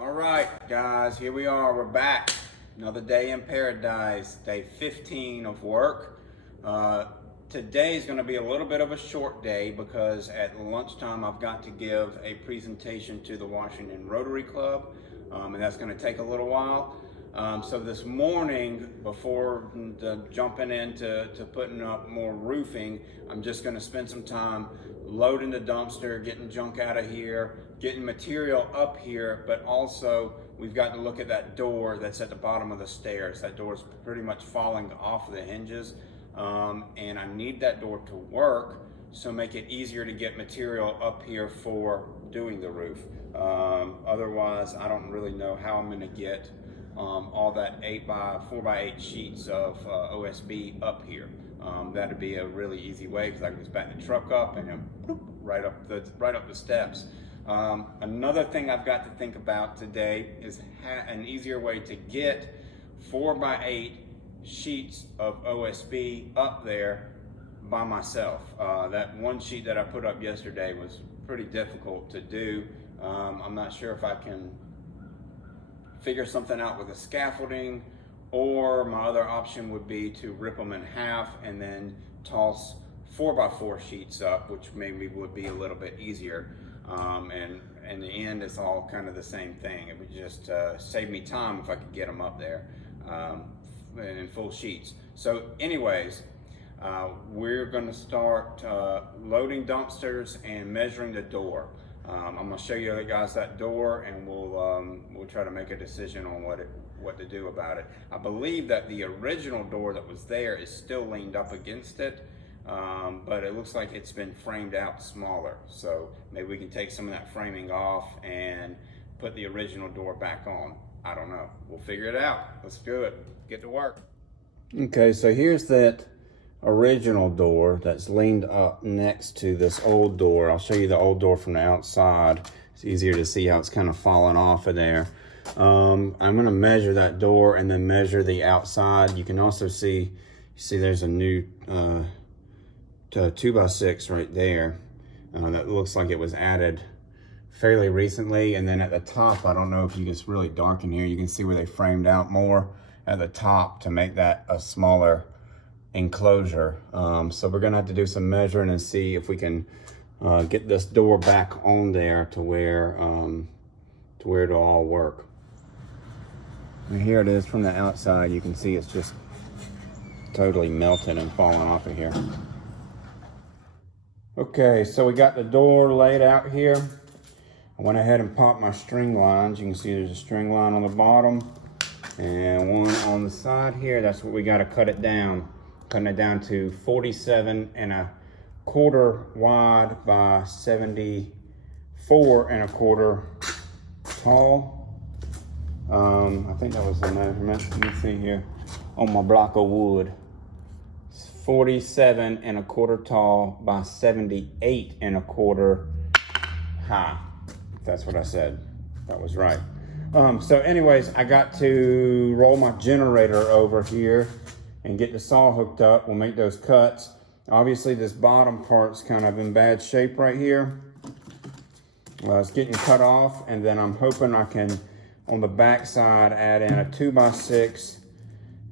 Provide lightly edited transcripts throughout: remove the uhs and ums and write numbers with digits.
All right, guys, here we are. We're back. Another day in paradise, day 15 of work. Today is going to be a little bit of a short day because at lunchtime I've got to give a presentation to the Washington Rotary Club, and that's going to take a little while. So this morning, before jumping into putting up more roofing, I'm just going to spend some time loading the dumpster, getting junk out of here, getting material up here, but also we've got to look at that door that's at the bottom of the stairs. That door is pretty much falling off the hinges, and I need that door to work, so make it easier to get material up here for doing the roof. Otherwise, I don't really know how I'm going to get all that 4x8 sheets of OSB up here. That'd be a really easy way because I can just back the truck up and boop, right up the steps. Another thing I've got to think about today is an easier way to get 4x8 sheets of OSB up there by myself. That one sheet that I put up yesterday was pretty difficult to do. I'm not sure if I can figure something out with the scaffolding, or my other option would be to rip them in half and then toss 4x4 sheets up, which maybe would be a little bit easier. And in the end, it's all kind of the same thing. It would just save me time if I could get them up there in full sheets. So anyways, we're going to start loading dumpsters and measuring the door. I'm going to show you guys that door, and we'll try to make a decision on what to do about it. I believe that the original door that was there is still leaned up against it, but it looks like it's been framed out smaller. So maybe we can take some of that framing off and put the original door back on. I don't know. We'll figure it out. Let's do it. Get to work. Okay, so here's that original door that's leaned up next to this old door. I'll show you the old door from the outside. It's easier to see how it's kind of fallen off of there. I'm going to measure that door and then measure the outside. You can also see there's a new 2x6 right there that looks like it was added fairly recently. And then at the top, I don't know if you can, it's really dark in here, you can see where they framed out more at the top to make that a smaller enclosure. So we're gonna have to do some measuring and see if we can get this door back on there to where it'll all work. And here it is from the outside. You can see it's just totally melted and falling off of here. Okay, so we got the door laid out here. I went ahead and popped my string lines. You can see there's a string line on the bottom and one on the side here. That's what we got to cut it down. Cutting it down to 47¼ wide by 74¼ tall. I think that was the measurement. Let me see here on my block of wood. It's 47¼ tall by 78¼ high. That's what I said. That was right. So anyways, I got to roll my generator over here and get the saw hooked up. We'll make those cuts. Obviously this bottom part's kind of in bad shape right here. It's getting cut off, and then I'm hoping I can, on the back side, add in a 2x6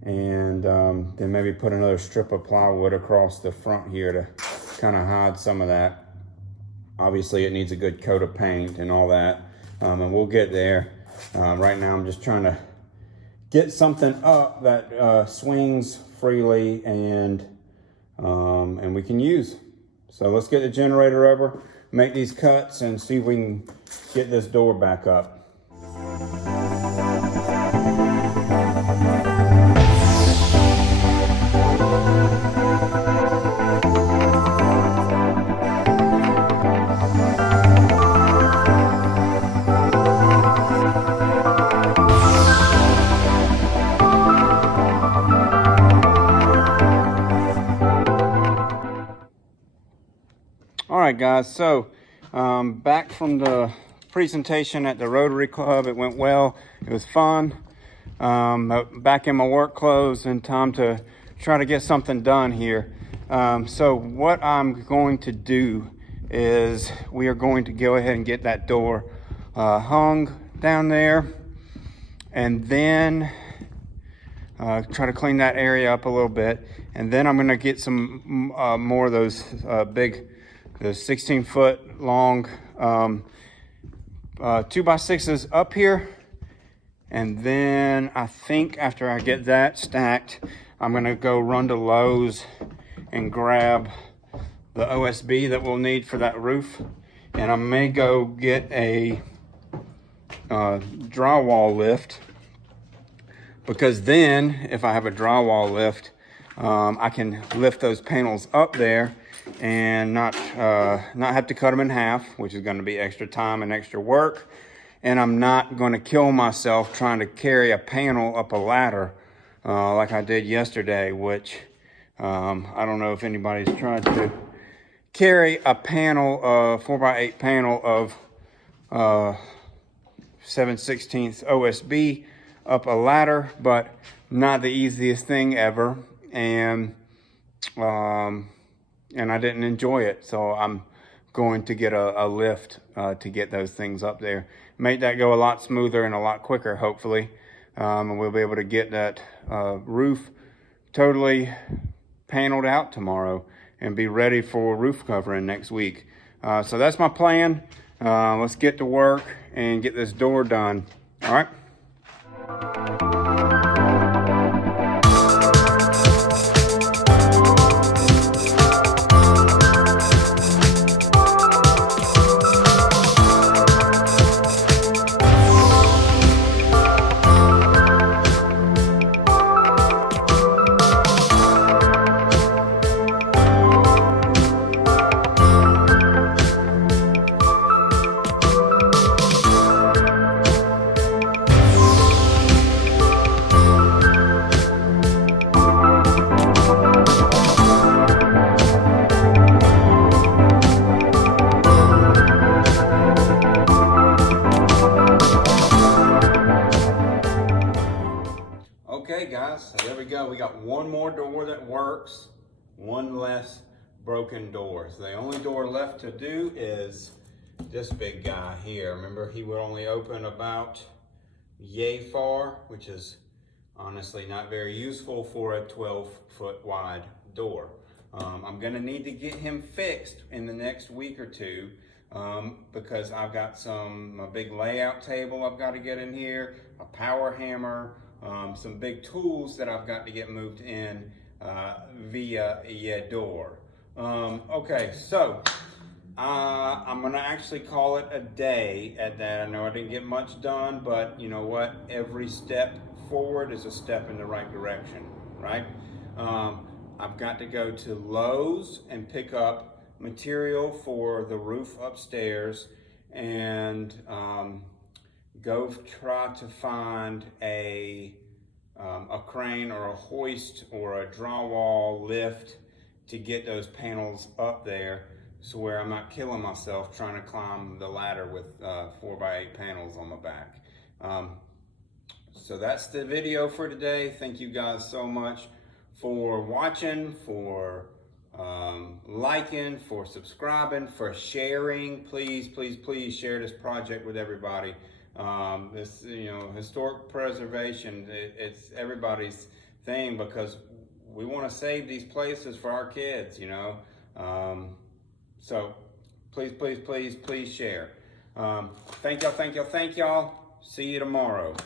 and then maybe put another strip of plywood across the front here to kind of hide some of that. Obviously it needs a good coat of paint and all that, and we'll get there. Right now I'm just trying to get something up that swings freely and we can use. So let's get the generator over, make these cuts, and see if we can get this door back up. All right, guys, so back from the presentation at the Rotary Club. It went well. It was fun. Back in my work clothes and time to try to get something done here. So what I'm going to do is we are going to go ahead and get that door hung, down there, and then try to clean that area up a little bit. And then I'm gonna get some more of those those 16-foot long 2x6s up here. And then I think after I get that stacked, I'm gonna go run to Lowe's and grab the OSB that we'll need for that roof. And I may go get a drywall lift, because then if I have a drywall lift, I can lift those panels up there and not have to cut them in half, which is gonna be extra time and extra work. And I'm not gonna kill myself trying to carry a panel up a ladder like I did yesterday, which I don't know if anybody's tried to carry a panel, 4x8 panel of 7/16 OSB up a ladder, but not the easiest thing ever. And I didn't enjoy it. So I'm going to get a lift to get those things up there. Make that go a lot smoother and a lot quicker, hopefully. And we'll be able to get that roof totally paneled out tomorrow and be ready for roof covering next week. So that's my plan. Let's get to work and get this door done. All right. Okay guys, so there we go. We got one more door that works, one less broken door. So the only door left to do is this big guy here. Remember, he would only open about yay far, which is honestly not very useful for a 12-foot wide door. I'm gonna need to get him fixed in the next week or two because I've got a big layout table I've got to get in here, a power hammer, some big tools that I've got to get moved in via a door. Okay, so I'm gonna actually call it a day at that. I know I didn't get much done, but you know what? Every step forward is a step in the right direction, right? I've got to go to Lowe's and pick up material for the roof upstairs and go try to find a crane or a hoist or a drywall lift to get those panels up there, so where I'm not killing myself trying to climb the ladder with 4x8 panels on my back. So that's the video for today. Thank you guys so much for watching, for liking, for subscribing, for sharing. Please, please, please share this project with everybody. This, historic preservation, it's everybody's thing because we want to save these places for our kids, so please, please, please, please share. Thank y'all. See you tomorrow.